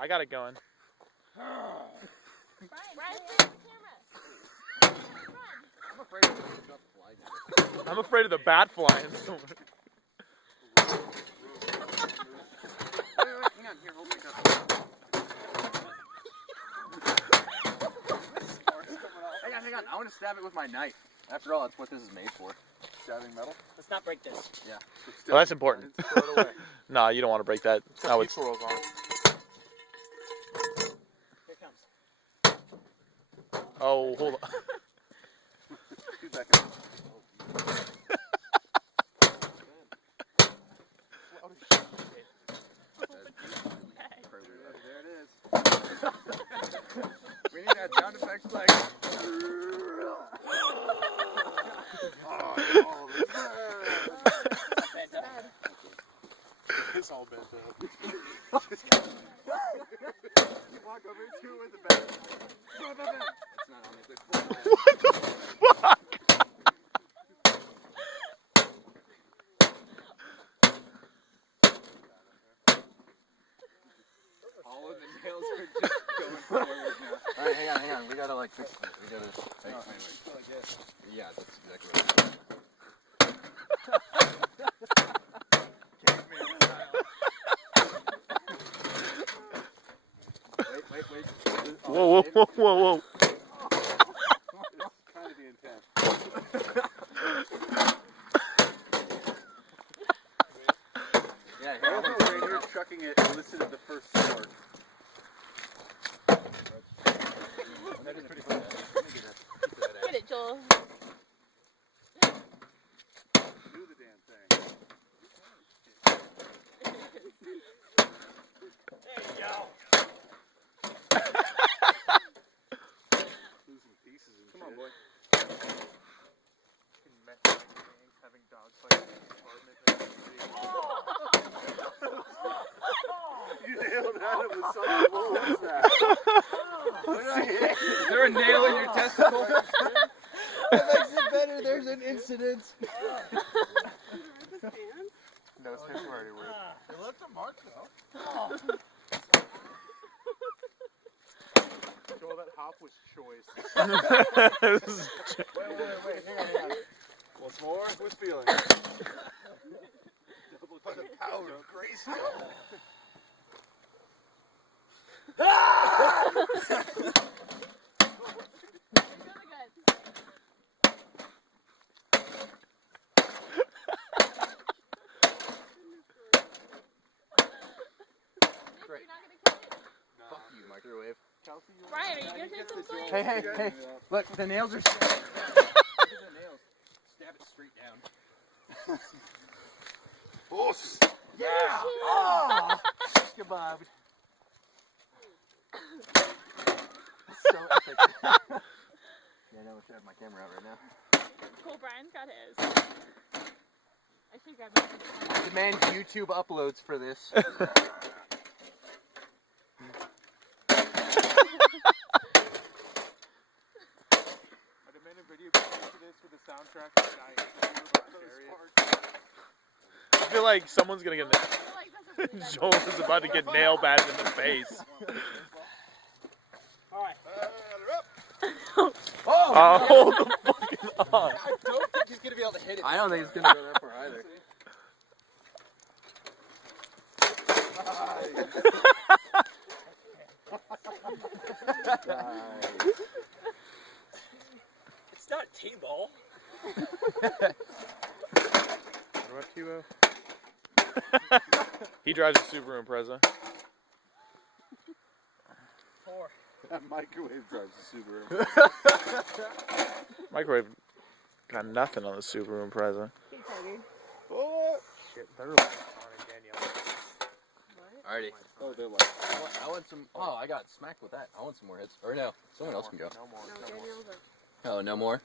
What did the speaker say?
I got it going. Brian, the camera. I'm afraid of the stuff flying. I'm afraid of the bat flying somewhere. Hang on, here, hold me up. Hang on, I want to stab it with my knife. After all, that's what this is made for. Stabbing metal? Let's not break this. Yeah. Well, that's important. Throw it away. Nah, you don't want to break that. No, it's... rolls on. Here it comes. Oh, hold on. Scoot back up. There it is. We need that sound effects like. It's all bent up. You walk over to it with the bed. It's not on it. What the fuck? All of the nails are just going forward now. Alright, hang on. We gotta like fix this. We gotta fix it. Like this. Yeah, that's exactly what it is. Wait. Whoa. Kind of the intent. Yeah, here I'm right here chucking it and listen to the first spark. That is pretty fun. Get it, Joel. Do the damn thing. There you go. Losing pieces and come on, boy. Having dog fights in the apartment. You nailed Adam with something. What was that? Is there a nail in your testicle? That makes it better. There's an incident. No, it's his already word. You left a mark though. Joel, that hop was choice. Wait. Hang on. Once more with feeling. By the power of grace. You're not gonna cut it? Fuck you, microwave. Brian, are you gonna say something? Hey. Look, the nails are straight. Look at the nails. Stab it straight down. Oh, yeah! Oh! Kebab. So epic. Yeah, I wish I had my camera out right now. Cool, Brian's got his. I should grab my Demand YouTube uploads for this. I demand a video for this with the soundtrack of I feel like someone's gonna get Joel is about to get nail batted in the face. Alright. Oh! Hold the fucking on. I don't think he's gonna be able to hit it. I don't think he's gonna go that far either. It's not T-ball. What about Cubo? He drives a Subaru Impreza. 4. That microwave drives a Subaru. Microwave got nothing on the Subaru Impreza. Oh! Shit, they're like on and Danielle. Alrighty. Oh, they're like. I want some. Oh, I got smacked with that. I want some more hits. Or no, someone else can go. No more. No, Daniel's a Oh, no more?